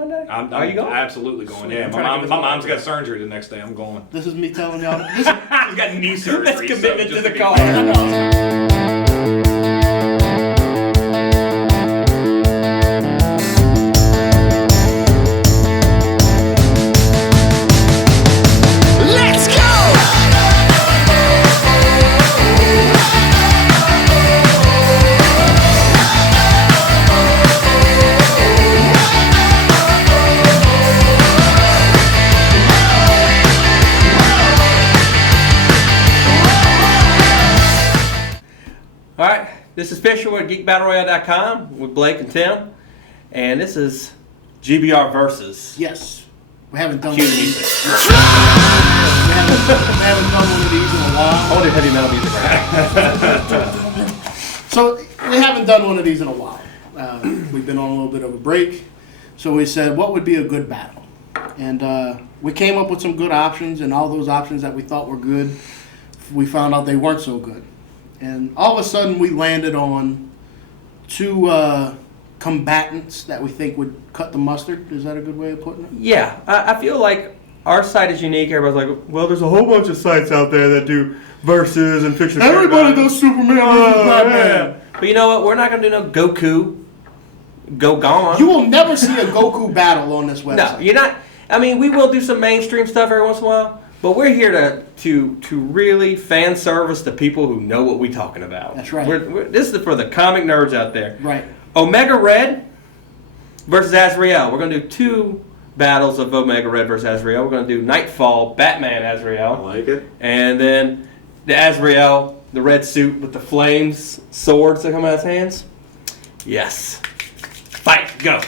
Monday? Are you going? Absolutely going. Sweet. Yeah, I'm my trying to mom's get got surgery the next day. I'm going. This is me telling y'all. He's got knee surgery. That's commitment so to just the be cause. fair. Let's go! All right, this is Fisher with GeekBattleRoyale.com with Blake and Tim, and this is GBR Versus. Yes. We haven't done Cue one of the these. music. We haven't done one of these in a while. I want to do heavy metal music right now. So we haven't done one of these in a while. We've been on a little bit of a break. So we said, what would be a good battle? And we came up with some good options, and all those options that we thought were good, we found out they weren't so good. And all of a sudden, we landed on two combatants that we think would cut the mustard. Is that a good way of putting it? Yeah, I feel like our site is unique. Everybody's like, well, there's a whole bunch of sites out there that do versus and fiction. Everybody does Superman versus Batman. Yeah. But you know what? We're not going to do no Goku. Go gone. You will never see a Goku battle on this website. No, you're not. I mean, we will do some mainstream stuff every once in a while, but we're here to really fan service the people who know what we're talking about. That's right. This is for the comic nerds out there. Right. Omega Red versus Azrael. We're going to do two battles of Omega Red versus Azrael. We're going to do Nightfall, Batman, I Azrael. like it. And then the Azrael, the red suit with the flames, swords that come out of his hands. Yes. Fight, go.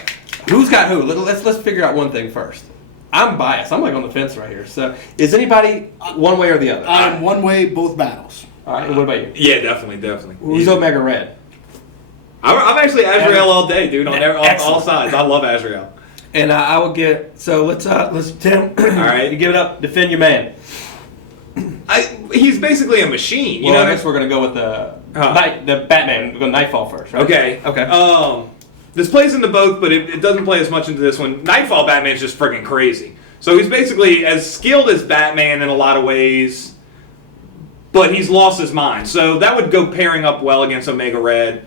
Who's got who? Let's figure out one thing first. I'm biased. I'm like on the fence right here. So, is anybody one way or the other? I am one way, both battles. All right. And what about you? Yeah, definitely. Who's Omega Red? I'm actually Azrael all day, dude. On all Excellent. sides. I love Azrael. And I will get. So let's Tim. All right. You give it up. Defend your man. He's basically a machine. You Well, know. I guess we're gonna go with the Huh. the Batman. We're going Nightfall first, right? Okay. Okay. This plays into both, but it doesn't play as much into this one. Nightfall Batman's just freaking crazy. So he's basically as skilled as Batman in a lot of ways, but he's lost his mind. So that would go pairing up well against Omega Red.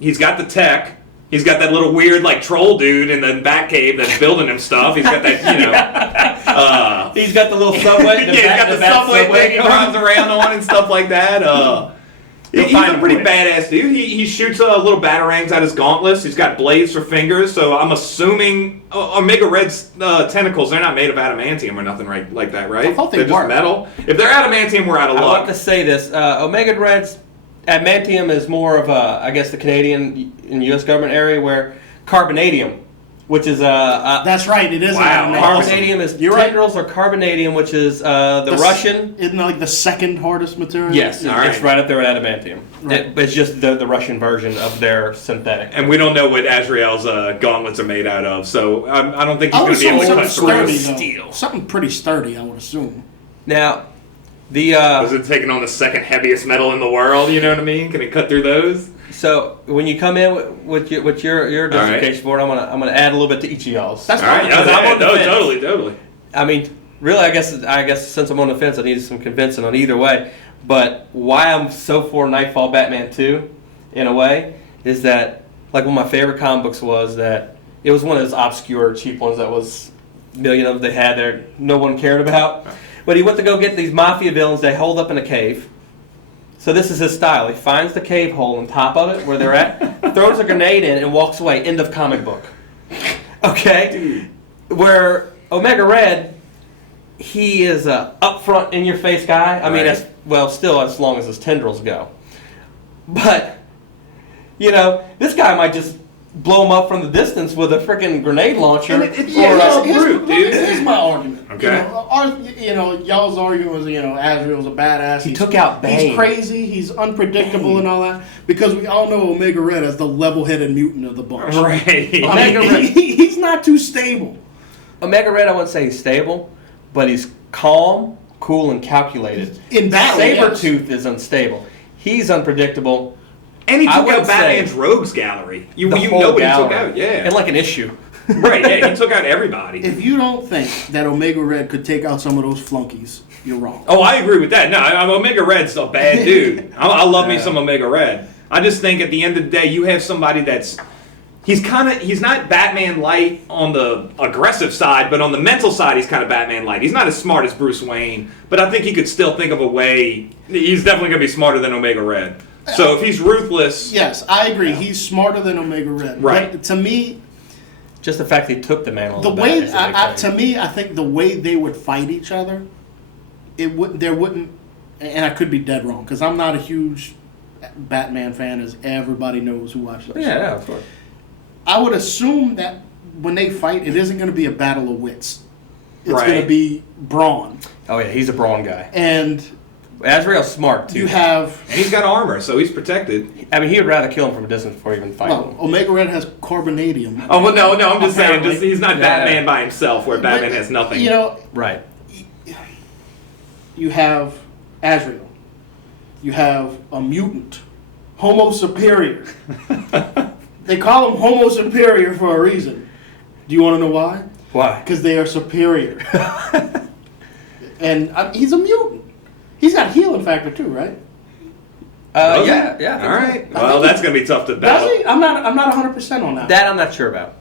He's got the tech. He's got that little weird like troll dude in the Batcave that's building him stuff. He's got that, you know. He's got the little subway. Yeah, he's got the subway thing he runs around on and stuff like that. He's find a him pretty for it. badass dude. He shoots little batarangs out his gauntlets. He's got blades for fingers, so I'm assuming Omega Red's tentacles, they're not made of adamantium or nothing like that, right? I thought they they're were. just metal. If they're adamantium, we're out of I luck. want to say this. Omega Red's adamantium is more of a, I guess, the Canadian and U.S. government area, where carbonadium, which is That's right. It is. Wow. an Awesome. carbonadium is You're right. tendrils or carbonadium, which is the Russian. Isn't it like the second hardest material? Yes, All it's right. right up there with adamantium. Right. It's just the Russian version of their synthetic. And we don't know what Azrael's gauntlets are made out of, so I don't think he's I would going to be able assume to something cut through. sturdy, though. Steel. Something pretty sturdy, I would assume. Now, the Was it taking on the second heaviest metal in the world? You know what I mean? Can it cut through those? so when you come in with your right. justification for it, I'm gonna add a little bit to each of y'all's. That's All right, fine. yeah, Because I'm on the fence. totally. I mean, really, I guess since I'm on the fence, I need some convincing on either way. But why I'm so for Nightfall Batman 2, in a way, is that like one of my favorite comic books was that it was one of those obscure, cheap ones that was a million of them they had there, no one cared about. But he went to go get these mafia villains they hold up in a cave. So this is his style. He finds the cave hole on top of it where they're at, throws a grenade in, and walks away. End of comic book. Okay? Where Omega Red, he is a upfront, in-your-face guy. I mean, Right. still as long as his tendrils go. But, you know, this guy might just blow him up from the distance with a freaking grenade launcher. And it's Yeah, all here's, brute, dude. here's my argument. Okay. Y'all's argument was, Azrael's a badass. He took out Bane. He's crazy. He's unpredictable and all that. Because we all know Omega Red as the level-headed mutant of the bunch. Right. Omega Red. He's not too stable. Omega Red, I wouldn't say he's stable, but he's calm, cool, and calculated. In battle, yes. Sabretooth is unstable. He's unpredictable. And he I took would out Batman's say rogues gallery. You The know whole what he gallery. took out, yeah. In like an issue. Right, yeah, he took out everybody. If you don't think that Omega Red could take out some of those flunkies, you're wrong. Oh, I agree with that. No, Omega Red's a bad dude. I love me some Omega Red. I just think at the end of the day, you have somebody that's he's not Batman light on the aggressive side, but on the mental side, he's kind of Batman light. He's not as smart as Bruce Wayne, but I think he could still think of a way. He's definitely going to be smarter than Omega Red. So if he's ruthless, Yes, I agree. He's smarter than Omega Red. Right. But to me, Just the fact he took the mantle. the of the way bat is a big thing. I think the way they would fight each other, there wouldn't, and I could be dead wrong because I'm not a huge Batman fan, as everybody knows who watches. that show. Yeah, of course. I would assume that when they fight, it isn't going to be a battle of wits. It's going Right. to be brawn, Oh yeah, he's a brawn guy. and Azrael's smart too. you have. and he's got armor, so he's protected. I mean, he would rather kill him from a distance before even fight Well, him. Omega Red has carbonadium. Oh well, no, I'm just saying, Apparently. he's not Yeah. Batman by himself, where Batman But, has nothing. You know, Right. you have Azrael. You have a mutant, Homo Superior. They call him Homo Superior for a reason. Do you want to know why? Why? Because they are superior. And he's a mutant. He's got healing factor too, right? Does he? Yeah, yeah. I think All so. right. I Well, think that's gonna be tough to Does battle. he? I'm not 100% on that. That I'm not sure about.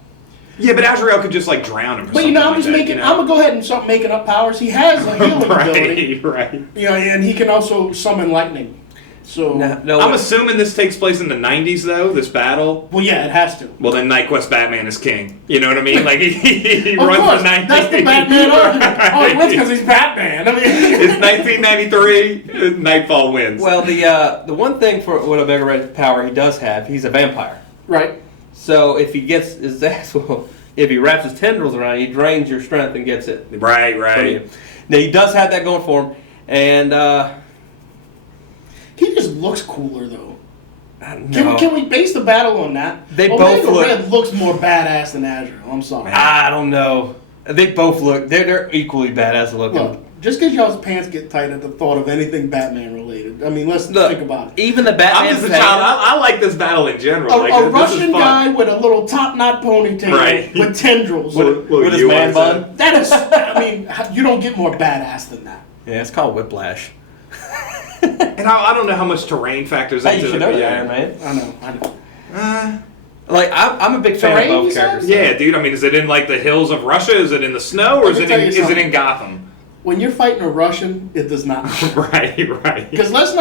Yeah, but Azrael could just like drown him. Or But you know, I'm something just like making. that, I'm gonna go ahead and start making up powers. He has a healing ability. right. You know, and he can also summon lightning. So, No, I'm assuming this takes place in the 90s, though. This battle. well, yeah, it has to. Well, then NightQuest Batman is king. You know what I mean? Like he Of runs course, the 90s. that's the Batman argument. Oh, he wins because he's Batman. I mean, It's 1993. Nightfall wins. Well, the one thing for what Omega Red power he does have, he's a vampire. right. So if he gets his ass, well, if he wraps his tendrils around you, he drains your strength and gets it right, from right. you. Now he does have that going for him, and He just looks cooler though. no. Can we base the battle on that? They Omega both look- Red looks more badass than Azrael. I'm sorry. I don't know. They both look. They're equally badass looking. Look, just because y'all's pants get tight at the thought of anything Batman related. I mean, let's Look, think about it. even the Batman I'm just a fan- child. I like this battle in general. A Like, this is Russian fun. guy with a little top knot ponytail Right. with tendrils. with his man bun. That is, I mean, you don't get more badass than that. Yeah, it's called Whiplash. And I don't know how much terrain factors Hey, into you should it. know but that, yeah. Iron Man. I know. Like I'm a big fan Terrain, of both you said? characters. Yeah, dude. I mean, is it in like the hills of Russia? Is it in the snow, or Let is me it tell in, you is it something. in Gotham? When you're fighting a Russian, it does not matter. Right. Because let's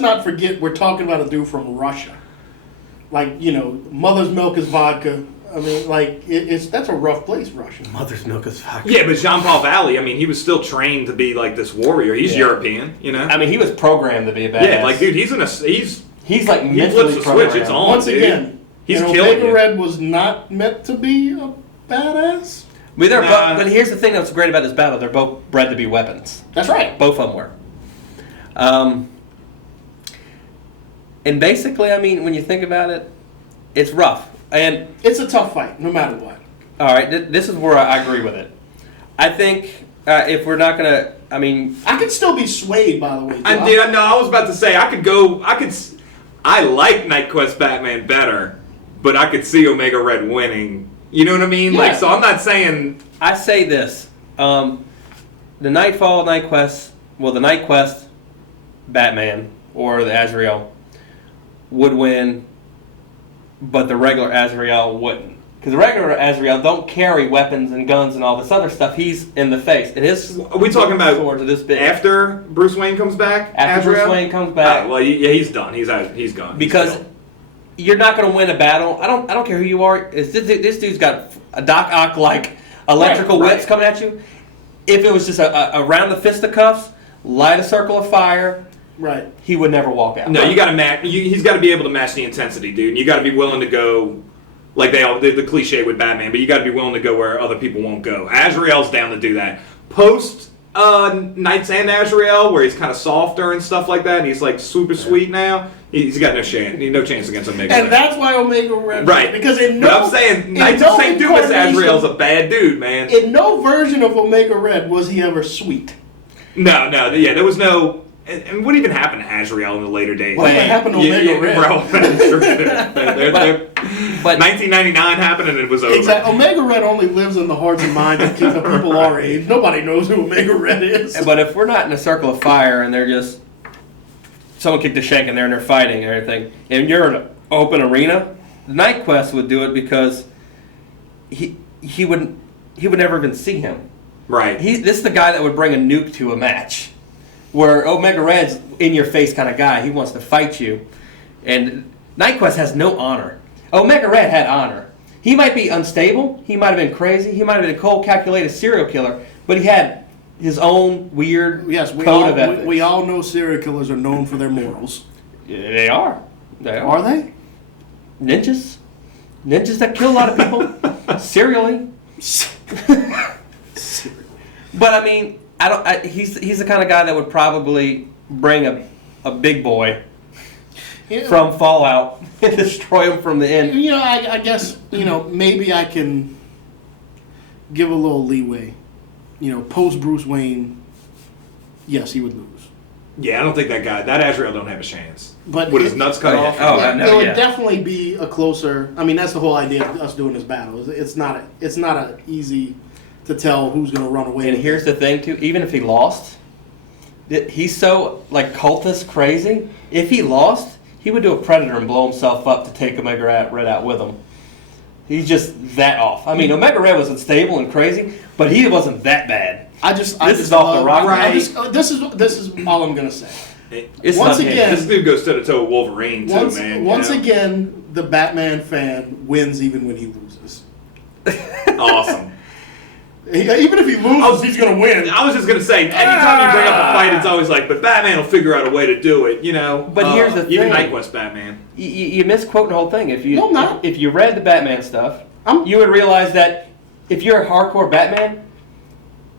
not forget we're talking about a dude from Russia. Like, you know, mother's milk is vodka. I mean, like that's a rough place, Russia. Mother's milk is vodka. Yeah, but Jean-Paul Valley, I mean, he was still trained to be like this warrior. He's Yeah. European, you know. I mean, he was programmed to be a badass. Yeah, like dude, he's He's like he mentally flips the switch. programmed. It's on. Once dude. again, he's and killing Omega you. Red was not meant to be a badass. But, Nah. but here's the thing that's great about this battle: they're both bred to be weapons. That's right. Both of them were. And basically, I mean, when you think about it, it's rough. And It's a tough fight, no matter what. all right, this is where I agree with it. I think if we're not gonna, I mean, I could still be swayed, by the way. I did. No, I was about to say I like NightQuest Batman better, but I could see Omega Red winning. You know what I mean? Yeah. Like, so I'm not saying. I say this: the Nightfall, NightQuest, well, the NightQuest Batman or the Azrael would win, but the regular Azrael wouldn't. Because the regular Azrael don't carry weapons and guns and all this other stuff. He's in the face. It is. Are we talking about swords are this big. after Bruce Wayne comes back? After Bruce Azrael? Wayne comes back. Well, yeah, he's done. He's out. He's gone. He's Because killed. you're not going to win a battle. I don't care who you are. This dude's got a Doc Ock like electrical Right, whips coming at you. If it was just around the fisticuffs, light a circle of fire, Right. he would never walk out. No, you got to match. He's got to be able to match the intensity, dude. And you got to be willing to go, like the cliche with Batman. But you got to be willing to go where other people won't go. Azrael's down to do that. Post Knights and Azrael, where he's kind of softer and stuff like that, and he's like super sweet now. He's got no chance against Omega. And Red. that's why Omega Red. Right. Because in no, But I'm saying in Knights no of St. Dumas incarnation- Azrael's a bad dude, man. In no version of Omega Red was he ever sweet. No, yeah, there was no. And what even happened to Azrael in the later days? What happened to Omega Red? Bro, that's true. But 1999 happened and it was over. Exactly. Omega Red only lives in the hearts and minds of people our age. Nobody knows who Omega Red is. But if we're not in a circle of fire and they're just someone kicked a shank in there and they're fighting and everything, and you're in an open arena, Night Quest would do it because he would never even see him. Right. This is the guy that would bring a nuke to a match, where Omega Red's in your face kind of guy. He wants to fight you, and Night Quest has no honor. Omega Red had honor. He might be unstable. He might have been crazy. He might have been a cold, calculated serial killer, but he had his own weird code of ethics. We all know serial killers are known for their morals. Yeah, they are. They are. Are they? Ninjas that kill a lot of people serially. But I mean, he's the kind of guy that would probably bring a big boy from Fallout and destroy him from the end. You know, I guess, maybe I can give a little leeway. Post Bruce Wayne, yes, he would lose. Yeah, I don't think that Azrael don't have a chance. But with his nuts cut off. It would definitely be a closer. I mean, that's the whole idea of us doing this battle. It's not a easy to tell who's going to run away. And here's the thing, too. Even if he lost, he's so cultist crazy. If he lost, he would do a Predator and blow himself up to take Omega Red out with him. He's just that off. I mean, Omega Red was unstable and crazy, but he wasn't that bad. This is all I'm gonna say. Once again, this dude goes toe to toe with Wolverine too, man. Once again, the Batman fan wins even when he loses. Awesome. Even if he loses, he's gonna win. I was just gonna say, anytime you bring up a fight, it's always like, but Batman will figure out a way to do it, But here's the thing: even Night Quest Batman. You misquote the whole thing. If you I'm if you read the Batman stuff, you would realize that if you're a hardcore Batman,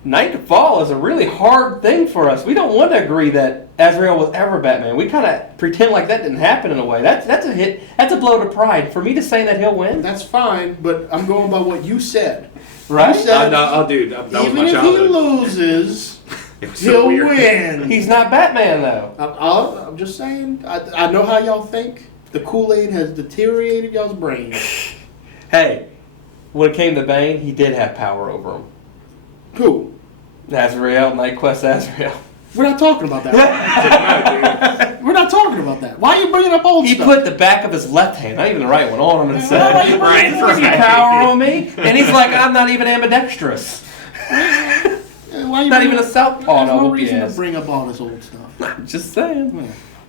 Nightfall is a really hard thing for us. We don't want to agree that Azrael was ever Batman. We kind of pretend like that didn't happen in a way. That's a hit. That's a blow to pride. For me to say that he'll win, that's fine. But I'm going by what you said. Right? You said, dude, that was even my if childhood. he loses, so he'll weird. win. He's not Batman though. I'm just saying. I know how y'all think. The Kool-Aid has deteriorated y'all's brains. Hey, when it came to Bane, he did have power over him. Who? Azrael, Night Quest Azrael. We're not talking about that. We're not talking about that. Why are you bringing up old He stuff? put the back of his left hand, not even the right one, on him and said, Right. power on me? And he's like, I'm not even ambidextrous. Not even a southpaw. There's no whoop reason your to ass. bring up all this old stuff. Just saying.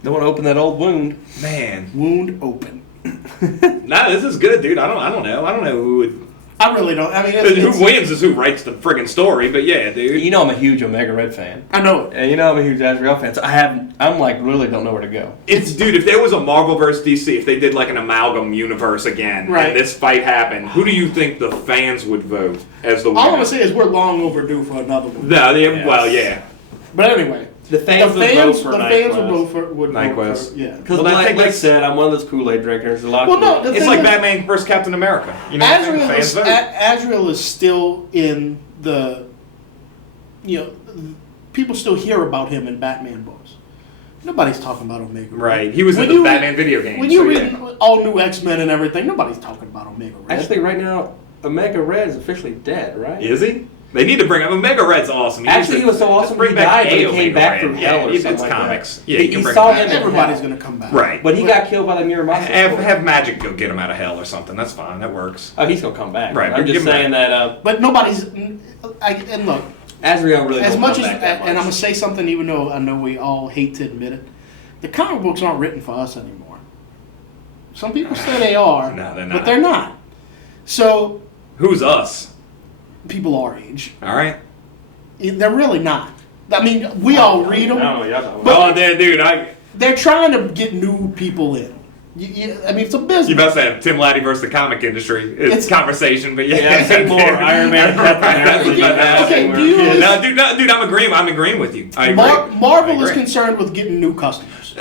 Don't want to open that old wound. Man. Wound open. Nah, this is good, dude. I don't know. I don't know who would. I really don't. I mean, Who wins is who writes the friggin' story, but yeah, dude. You know I'm a huge Omega Red fan. I know it. And you know I'm a huge Azrael fan, so I'm like really don't know where to go. Dude, if there was a Marvel vs. DC, if they did like an amalgam universe again, Right. and this fight happened, who do you think the fans would vote as the winner? All I'm gonna say is we're long overdue for another one. No, Yes. well, yeah. But anyway, The fans would vote for Night Quest. would Night vote Quest. for, yeah. Because Well, I think like I that's- said, I'm one of those Kool-Aid drinkers. A lot of Well, no, Kool-Aid. the It's thing like is- Batman vs. Captain America. You know, fans vote. Azrael is still in the, people still hear about him in Batman books. Nobody's talking about Omega Red. Right. He was in When the you Batman video game. When you so read yeah. all new X-Men and everything, nobody's talking about Omega Red. Actually, right now, Omega Red is officially dead, right? Is he? They need to bring up Omega Red's awesome. Actually, he was so awesome bring he back died, but he A came Omega back Red. through hell or it's something like comics. that. Yeah, He you can bring saw it back. him in Everybody's hell. going to come back. Right. But he got killed by the Muramasa. Have Magic go get him out of hell or something. That's fine. That works. Oh, he's gonna come back. Right, I'm give just him saying that But nobody's. And look, Azrael really as won't much come as, back that and I'm much. gonna say something, even though I know we all hate to admit it, the comic books aren't written for us anymore. Some people say they are, No, they're but not. they're not. So Who's us? people our age, All right. they're really not. I mean, we all read them. No, yeah, But- Oh, dude, They're trying to get new people in. I mean, it's a business. You must have Tim Laddie versus the comic industry. It's conversation, but yeah. Yeah, I've seen more Iron Man than That's Iron Man. about to happen. Okay, do you No, dude, I'm agreeing with you. I agree. Marvel I is agree. concerned with getting new customers.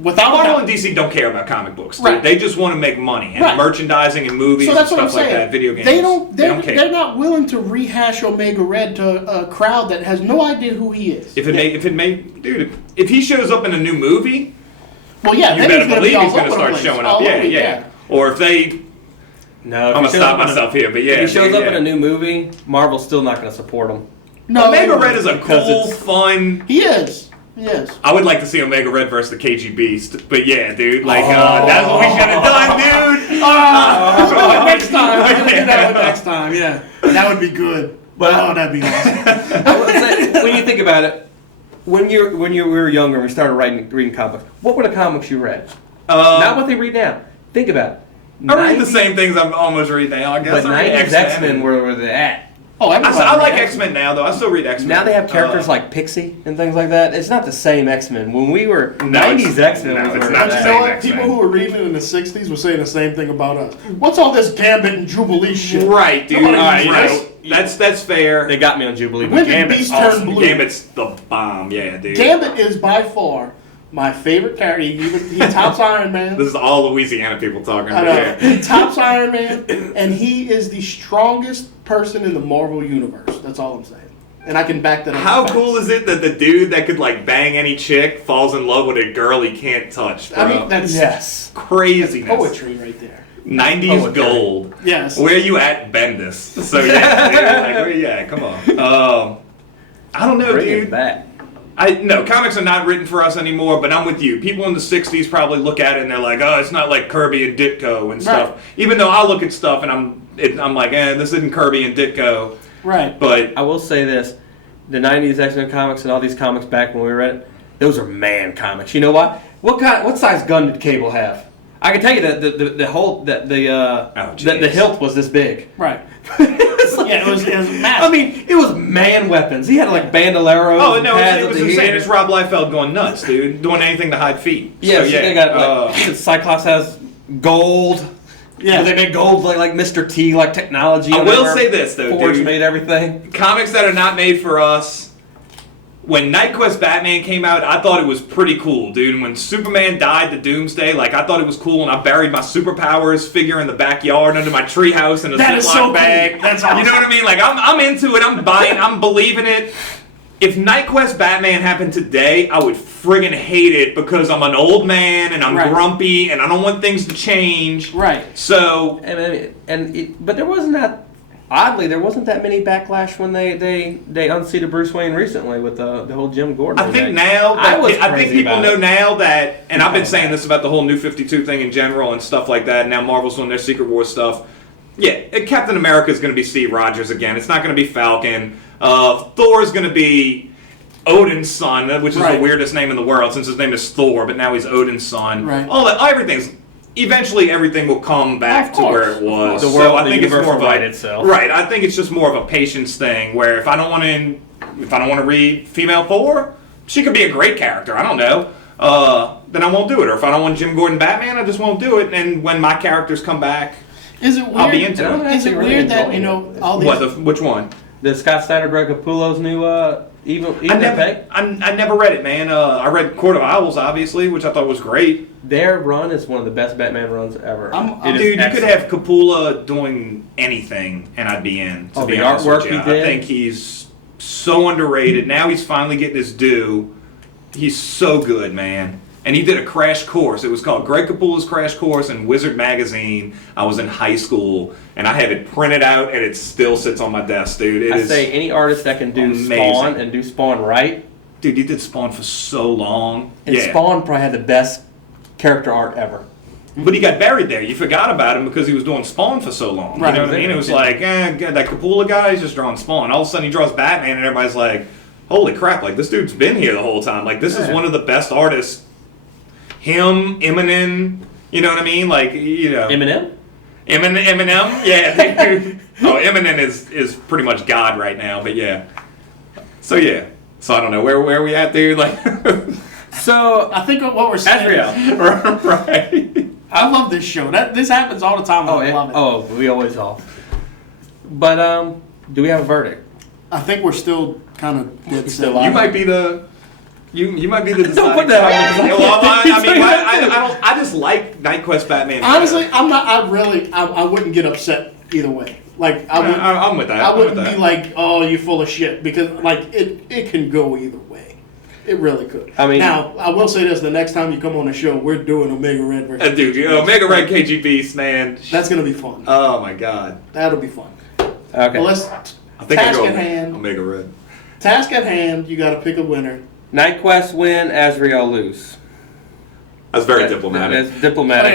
Without a Marvel doubt. and DC don't care about comic books. Right. They just want to make money and Right. merchandising and movies So that's and what I'm stuff like saying. that. Video games. They don't. They don't care. They're not willing to rehash Omega Red to a crowd that has no idea who he is. If it made, dude, if he shows up in a new movie, well, yeah, you then better he's gonna believe be all he's going over to the start place. showing All up. Yeah, over, yeah. Or if they, No, I'm gonna stop myself here, but yeah, If he shows dude, up in yeah. a new movie, Marvel's still not going to support him. No, Omega Red is a Because cool, it's- fun. He is. Yes. I would like to see Omega Red versus the KG Beast, but yeah, dude, like that's what we should have done, dude. Next time. We're gonna do that one next time. Yeah, that would be good. But- oh, that'd be awesome. I would say, when you think about it, when you were younger and we started reading comics, what were the comics you read? Not what they read now. Think about it. I read the 90s same things I'm almost reading now. I guess. But I read 90s X-Men were they at? Oh, everybody. I like X-Men now, though. I still read X-Men. Now they have characters like Pixie and things like that. It's not the same X-Men. When we were No, 90s it's- X-Men, no, was it's where not it But was you the at. know what? X-Men. People who were reading it in the '60s were saying the same thing about us. What's all this Gambit and Jubilee shit? Right, dude. Nobody Right, reads you know, that's fair. They got me on Jubilee, but When did Gambit's Beast awesome. turn blue? Gambit's the bomb. Yeah, dude. Gambit is by far my favorite character. He tops Iron Man. This is all Louisiana people talking. I But know. yeah. He tops Iron Man, and he is the strongest person in the Marvel universe. That's all I'm saying. And I can back that up. How with cool facts. is it that the dude that could like bang any chick falls in love with a girl he can't touch? Bro? I mean, that's Yes. craziness. poetry right there. 90s Poetry. gold. Yes. Where you at, Bendis? So yeah, dude, like, where you at? Come on. I don't know, Bring dude. it back. No, comics are not written for us anymore, but I'm with you. People in the 60s probably look at it and they're like, oh, it's not like Kirby and Ditko and stuff. Right. Even though I look at stuff and I'm like, this isn't Kirby and Ditko. Right. But I will say this: the '90s X-Men comics and all these comics back when we read it, those are man comics. You know why? What size gun did Cable have? I can tell you that the hilt was this big. Right. It's like- Yeah, it was I massive. mean, it was man weapons. He had like bandoleros. oh and no, pads it was at the insane. ear. It's Rob Liefeld going nuts, dude, doing anything to hide feet. Yeah, so, so they got like Cyclops has gold. Yeah. They made gold like Mr. T, like technology. I or will whatever. say this, though, Forge dude. made everything. Comics that are not made for us. When Nightquest Batman came out, I thought it was pretty cool, dude. And when Superman died to Doomsday, like I thought it was cool, and I buried my superpowers figure in the backyard under my treehouse in a That is Ziploc so cool. bag. That's You know awesome. what I mean? Like I'm into it. I'm buying. I'm believing it. If Nightquest Batman happened today, I would friggin' hate it because I'm an old man and I'm Right. grumpy and I don't want things to change. Right. So But there wasn't that. Oddly, there wasn't that many backlash when they unseated Bruce Wayne recently with the whole Jim Gordon. I think thing. now, I was I think crazy people about know it. now that, and I've been Oh, saying man. this about the whole New 52 thing in general and stuff like that. Now Marvel's doing their Secret Wars stuff. Yeah, Captain America is going to be Steve Rogers again. It's not going to be Falcon. Thor is going to be Odin's son, which is Right. the weirdest name in the world since his name is Thor, but now he's Odin's son. Right. All that, everything's. Eventually, everything will come back Of to where course, it was. The So world- I the think it's universe more of will a right itself. right. I think it's just more of a patience thing. Where if I don't want to read female Thor, she could be a great character. I don't know. Then I won't do it. Or if I don't want Jim Gordon Batman, I just won't do it. And when my characters come back, Is it weird? I'll be into And I'm it. Is it actually really weird that enjoying all these? Which one? The Scott Snyder, Greg Capullo's new Evil I never, Peg. I never read it, man. I read Court of Owls, obviously, which I thought was great. Their run is one of the best Batman runs ever. It is Dude, you could excellent. have Capullo doing anything, and I'd be in. To Oh, be the honest artwork with you. he did? I think he's so underrated. Now he's finally getting his due. He's so good, man. And he did a crash course. It was called Greg Capullo's Crash Course in Wizard Magazine. I was in high school, and I have it printed out, and it still sits on my desk, dude. It I is, say any artist that can do amazing. Spawn and do Spawn right, dude, he did Spawn for so long. and yeah. Spawn probably had the best character art ever. But he got buried there. You forgot about him because he was doing Spawn for so long. Right. You know what I mean? It was like, that Capullo guy, he's just drawing Spawn. All of a sudden he draws Batman, and everybody's like, holy crap, like, this dude's been here the whole time. Like, this is Yeah. one of the best artists. Him, Eminem, you know what I mean? Like, you know. Eminem? Eminem? Yeah. Dude. Oh, Eminem is pretty much God right now, but yeah. So, yeah. So, I don't know. Where are we at, dude? Like, So I think what we're saying. Azrael. right. I love this show. This happens all the time. And Oh, I yeah. love it. Oh, we always all. But do we have a verdict? I think we're still kind of dead still set. You might be the. You might be the deciding put that on me, 'cause I factor. Well, can't- I just like Night Quest Batman. Honestly, I'm not. I wouldn't get upset either way. Like I would. I'm with that. I I'm with wouldn't that. be like, oh, you're full of shit, because like it can go either way. It really could. I mean- now I will say this: the next time you come on the show, we're doing Omega Red versus. Dude, Omega Red KG Beast, man. That's gonna be fun. Oh my god. That'll be fun. Okay. Well, let's I think I task go at hand. Omega Red. Task at hand. You got to pick a winner. Night Quest win, Azrael lose. That's very diplomatic. That's diplomatic.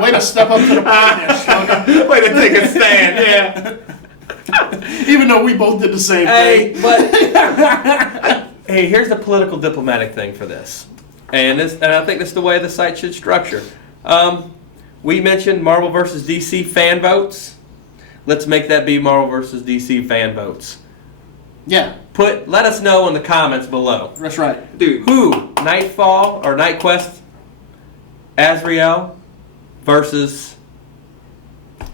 Way to step up to the plate there, Slugger. Way to take a stand, yeah. Even though we both did the same Hey, thing. but hey, here's the political diplomatic thing for this, and I think this is the way the site should structure. We mentioned Marvel versus DC fan votes. Let's make that be Marvel versus DC fan votes. Yeah, Let us know in the comments below. that's right. Dude, Who, Nightfall or Night Quest, Azrael versus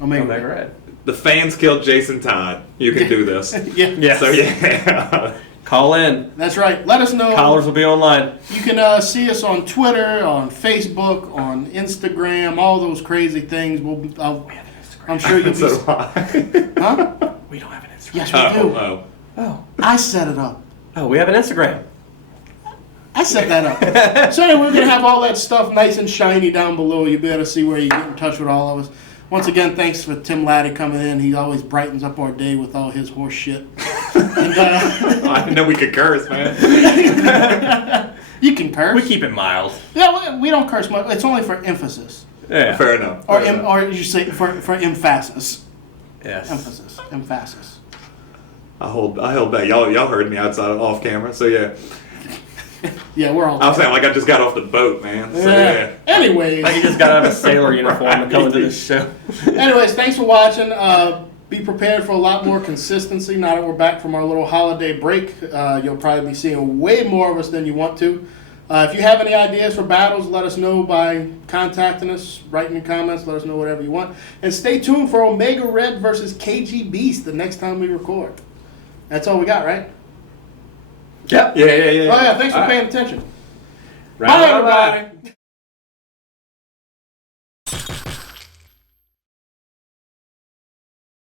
Omega Red? the fans killed Jason Todd. You can do this. Yeah, Yes. So yeah. Call in. that's right. Let us know. Callers will be online. You can see us on Twitter, on Facebook, on Instagram, all those crazy things. I'm sure you'll be. So do I. Huh? We don't have an Instagram. Yes, we do. Oh. Oh. I set it up. Oh, we have an Instagram. I set that up. So anyway, we're gonna have all that stuff nice and shiny down below. You'll be able to see where you get in touch with all of us. Once again, thanks for Tim Laddie coming in. He always brightens up our day with all his horse shit. And, I didn't know we could curse, man. you can curse. We keep it mild. Yeah, we don't curse much. It's only for emphasis, Yeah. Fair enough. or Fair enough. or you say for emphasis. Yes. Emphasis. I held back. Y'all heard me outside off camera. So yeah. Yeah, we're all. I was saying like I just got off the boat, man. So yeah. Anyways, Like you just got out of a sailor uniform to come into this show. anyways, thanks for watching. Be prepared for a lot more consistency now that we're back from our little holiday break. You'll probably be seeing way more of us than you want to. If you have any ideas for battles, let us know by contacting us, write in the comments, let us know whatever you want. And stay tuned for Omega Red versus KG Beast the next time we record. That's all we got, right? Yep. Yeah. Oh yeah, thanks for All right. paying attention. Round Bye, bye. everybody.